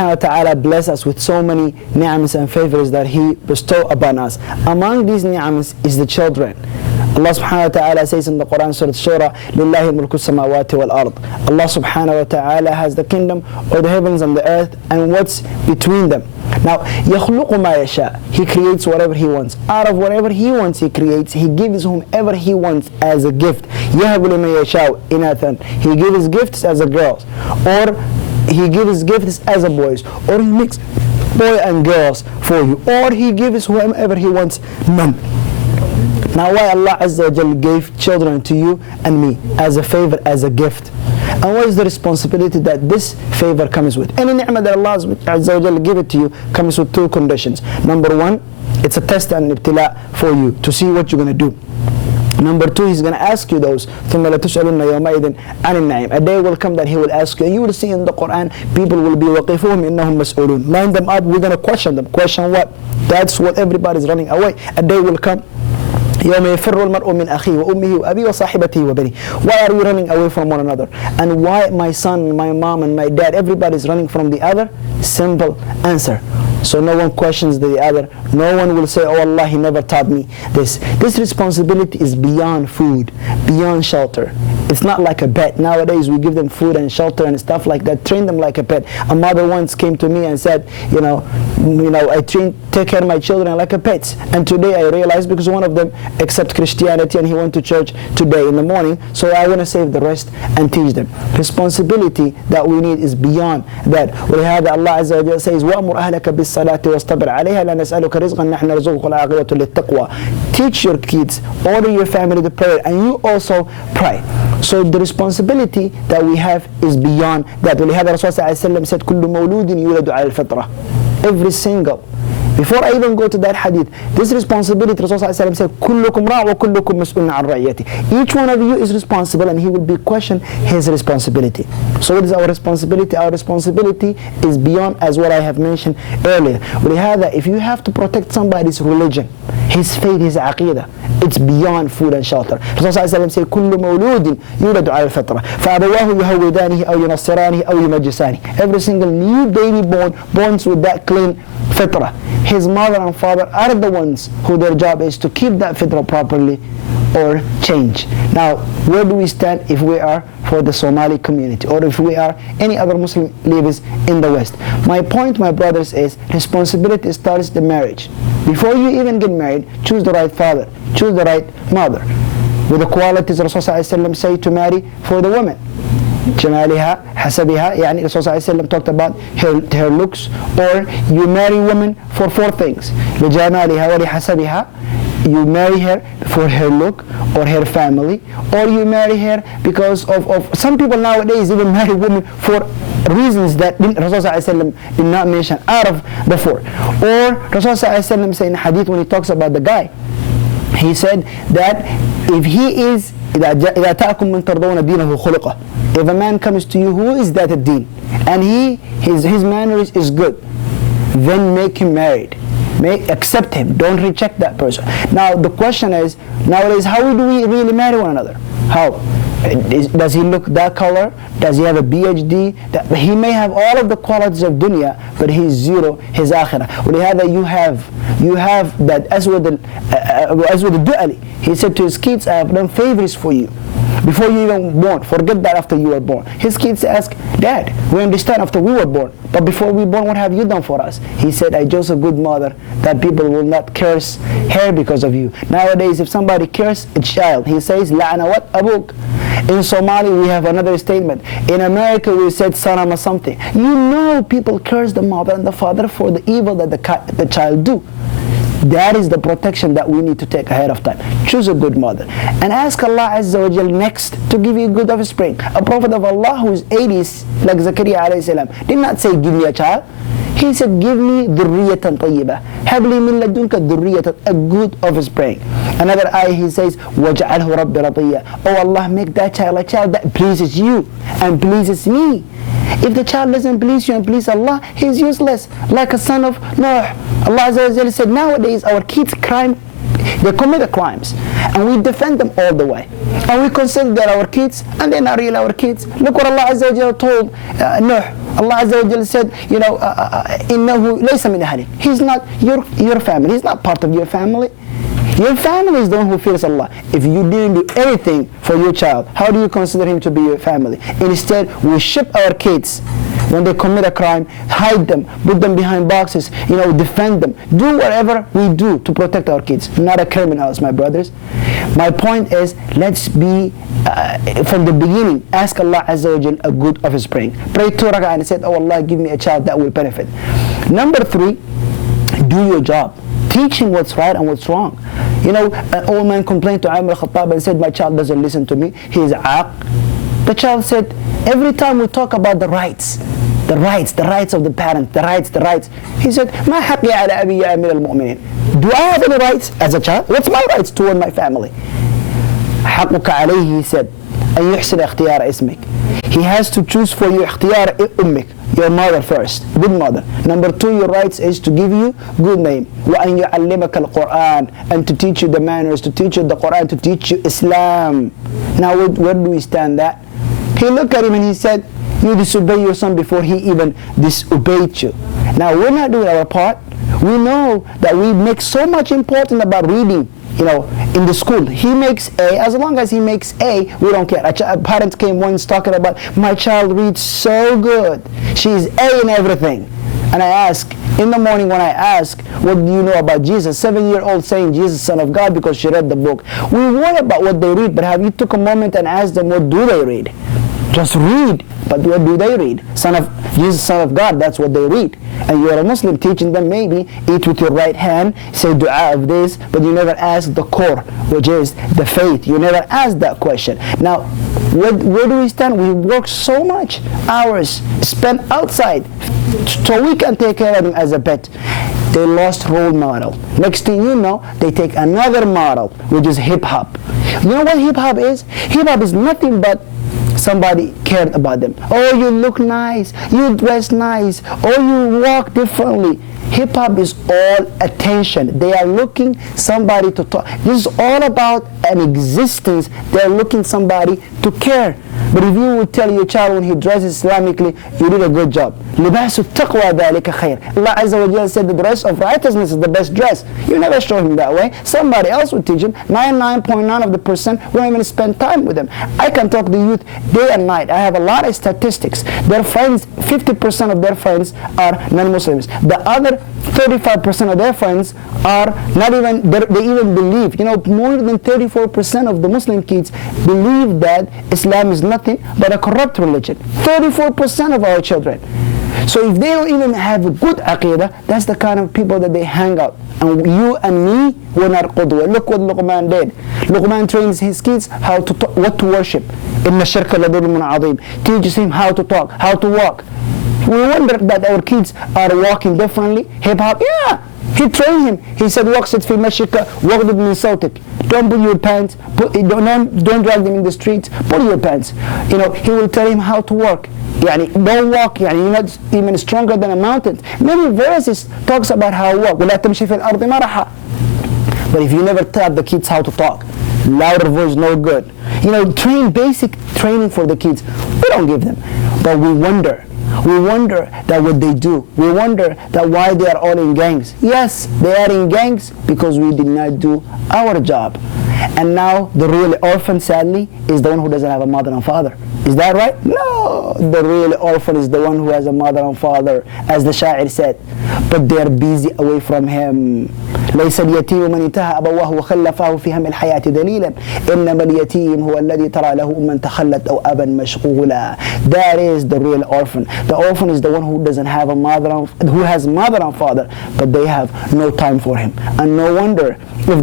wa ta'ala bless us with so many ni'ams and favors that He bestow upon us. Among these ni'ams is the children. Allah subhanahu wa ta'ala says in the Quran, Surah Shura, Lillahi mulku samawati wal ard. Allah subhanahu wa ta'ala has the kingdom or the heavens and the earth and what's between them. Now, يَخْلُقُ مَا يَشَاءُ. He creates whatever He wants. Out of whatever He wants, He creates. He gives whomever He wants as a gift. يَهَبُ لِمَن يَشَاءُ إِنَاثًا. He gives gifts as a girls. Or He gives gifts as a boys. Or He makes boy and girls for you. Or He gives whomever He wants none. Now why Allah Azza wa Jal gave children to you and me as a favor, as a gift? And what is the responsibility that this favor comes with? Any ni'mah that Allah Azza wa Jal give it to you comes with two conditions. Number one, it's a test and ibtila for you to see what you're going to do. Number two, He's going to ask you those. ثُمَّ لَتُسْأَلُنَّ يَوْمَئِذٍ عَنِ النَّعِيمِ. A day will come that He will ask you, and you will see in the Quran, people will be وَقِفُوهُمْ إِنَّهُمْ مَسْئُولُونَ. Line them up, we're going to question them. Question what? That's what everybody's running away. A day will come. يوم يفر المرء من أخيه وأمه وأبيه وصاحبته وبنيه. Why are we running away from one another? And why my son, my mom and my dad, everybody's running from the other? Simple answer. So no one questions the other. No one will say, oh Allah, He never taught me this. This responsibility is beyond food, beyond shelter. It's not like a pet. Nowadays we give them food and shelter and stuff like that, train them like a pet. A mother once came to me and said, you know, I take care of my children like a pet. And today I realized, because one of them accepted Christianity and he went to church today in the morning, so I want to save the rest and teach them. Responsibility that we need is beyond that. ولهذا Allah Azza wa Jalla says, وَأْمُرْ أَهْلَكَ بِالصَّلَاةِ وَاصْطَبِرْ عَلَيْهَا لَا نَسْأَلُكَ رِزْقًا نَحْنُ نَرْزُقُكَ وَالْعَاقِبَةُ لِلتَّقْوَى. Teach your kids, order your family to pray, and you also pray. So the responsibility that we have is beyond that. ولهذا Rasul صلى الله عليه وسلم said, كُلُّ مَوْلُودٍ يُولَدُ عَلَى الْفِطْرَةِ. Every single. Before I even go to that hadith, this responsibility, Rasul ﷺ said, كُلُّكُمْ رَاعٌ وَكُلُّكُمْ مَسْئُولٌ عَنْ رَعِيَّتِهِ. Each one of you is responsible and he will be questioned his responsibility. So what is our responsibility? Our responsibility is beyond as what I have mentioned earlier. ولهذا, if you have to protect somebody's religion, his faith, his aqidah, it's beyond food and shelter. Rasul ﷺ said, كُلُّ مَوْلُودٍ يُولَدُ عَلَى الْفِطْرَةِ فَأَبَوَاهُ يُهَوِّدَانِهِ أَوْ يُنَصِّرَانِهِ أَوْ يُمَجِّسَانِهِ. Every single new baby born with that clean fitrah. His mother and father are the ones who their job is to keep that fitrah properly or change. Now, where do we stand if we are for the Somali community or if we are any other Muslim leaders in the West? My point, my brothers, is responsibility starts the marriage. Before you even get married, choose the right father, choose the right mother. With the qualities Rasulullah say to marry for the women. جمالها حسبها, يعني Rasulullah talked about her looks, or you marry women for four things. لجمالها ولحسبها, you marry her for her look or her family, or you marry her because of some people nowadays even marry women for reasons that Rasulullah did not mention out of the four. Or Rasulullah say in hadith when he talks about the guy, he said that if he is إذا أتاكم من ترضون دينه خلقه, if a man comes to you who is that a deen and his manners is good, then make him married. Accept him, don't reject that person. Now the question is, nowadays, how do we really marry one another? How? Does he look that color? Does he have a PhD? He may have all of the qualities of dunya, but he's zero his akhirah. ولهذا you have that Aswad al-Du'ali. He said to his kids, I have done favors for you before you even born. Forget that after you were born. His kids ask, Dad, we understand after we were born, but before we were born, what have you done for us? He said, I chose a good mother that people will not curse her because of you. Nowadays, if somebody curses a child, he says, La'ana wat abuk. In Somali, we have another statement. In America, we said sanama something. You know people curse the mother and the father for the evil that the child do. That is the protection that we need to take ahead of time. Choose a good mother. And ask Allah Azza wa Jal next to give you good offspring. A prophet of Allah who is 80s, like Zakaria alayhi salam, did not say, give me a child. He said, give me dhurriyatan tayyibah. Habli min ladunka dhurriyatan, a good offspring. Another ayah he says, waj'alhu rabbi radiyya. Oh Allah, make that child a child that pleases you and pleases me. If the child doesn't please you and please Allah, he is useless. Like a son of Noah. Allah Azza wa Jalla said, nowadays our kids they commit the crimes and we defend them all the way. And we consider that our kids, and they're not really our kids. Look what Allah Azza wa Jalla told Noah. Allah Azza wa Jalla said, إِنَّهُ لَيْسَ مِنْ أَهْلِكَ. He's not your family. He's not part of your family. Your family is the one who fears Allah. If you didn't do anything for your child, how do you consider him to be your family? Instead, we ship our kids. When they commit a crime, hide them, put them behind boxes, defend them. Do whatever we do to protect our kids. Not a criminals, my brothers. My point is, let's be, from the beginning, ask Allah Azza wa Jal a good offspring. Pray 2 rak'ah and say, oh Allah, give me a child that will benefit. Number 3, do your job. Teach him what's right and what's wrong. An old man complained to Umar al-Khattab and said, my child doesn't listen to me. He is aq. The child said, every time we talk about the rights of the parent, the rights. He said, ما حقي على أبي يا أمير المؤمنين. Do I have any rights as a child? What's my rights toward my family? حقك عليه, he said, أن يحسن اختيار اسمك. He has to choose for you اختيار أمك, your mother first, good mother. Number 2, your rights is to give you good name. وأن يعلمك القرآن, and to teach you the manners, to teach you the Quran, to teach you Islam. Now where do we stand that? He looked at him and he said, you disobey your son before he even disobeyed you. Now we're not doing our part. We know that we make so much important about reading, in the school. He makes A. As long as he makes A, we don't care. A parent came once talking about, my child reads so good. She's A in everything. And I ask, in the morning when I ask, what do you know about Jesus? 7-year-old saying Jesus, Son of God, because she read the book. We worry about what they read, but have you took a moment and asked them, what do they read? Just read. But what do they read? Jesus, Son of God, that's what they read. And you're a Muslim teaching them, maybe eat with your right hand, say dua of this, but you never ask the core, which is the faith. You never ask that question. Now, where do we stand? We work so much hours spent outside so we can take care of them as a pet. They lost role model. Next thing you know, they take another model, which is hip-hop. You know what hip-hop is? Hip-hop is nothing but somebody cared about them. Oh, you look nice, you dress nice, or you walk differently. Hip-hop is all attention. They are looking somebody to talk. This is all about an existence. They are looking somebody to care. But if you would tell your child when he dresses Islamically, you did a good job. لباس التقوى ذلك خير. Allah Azza wa Jalla said the dress of righteousness is the best dress. You never show him that way. Somebody else would teach him. 99.9% won't even spend time with him. I can talk to the youth day and night. I have a lot of statistics. Their friends, 50% of their friends are non-Muslims. The other 35% of their friends are not even, they even believe, more than 34% of the Muslim kids believe that Islam is nothing but a corrupt religion. 34% of our children. So if they don't even have a good aqidah, that's the kind of people that they hang out. And you and me, we're not qudwa. Look what Luqman did. Luqman trains his kids how to talk, what to worship. إِنَّ الشِّرْكَ لَظُلْمٌ عَظِيمٌ. Teaches him how to talk, how to walk. We wonder that our kids are walking differently. Hip-hop, yeah. He trained him. He said, وَقْصِدْ فِي مَشِّكَ وَغْضِبْ مِنْ صَوْتِكَ. Don't put your pants, don't drag them in the streets, put your pants. He will tell him how to walk. Don't walk, you're not even stronger than a mountain. Many verses talks about how to walk. وَلَا تَمْشِ فِي الْأَرْضِ مَرَحًا. But if you never tell the kids how to talk, louder voice, no good. Train basic training for the kids. We don't give them. But we wonder that what they do. We wonder that why they are all in gangs. Yes, they are in gangs because we did not do our job. And now the real orphan, sadly, is the one who doesn't have a mother and father. Is that right? No, the real orphan is the one who has a mother and father, as the Sha'ir said. But they're busy away from him. ليس اليتيم من انتهى أبواه وخلفاه في هم الحياة دليلا إنما اليتيم هو الذي ترى له أما تخلت أو أبا مشغولا. That is the real orphan. The orphan is the one who doesn't have a mother, who has mother and father, but they have no time for him. And no wonder if the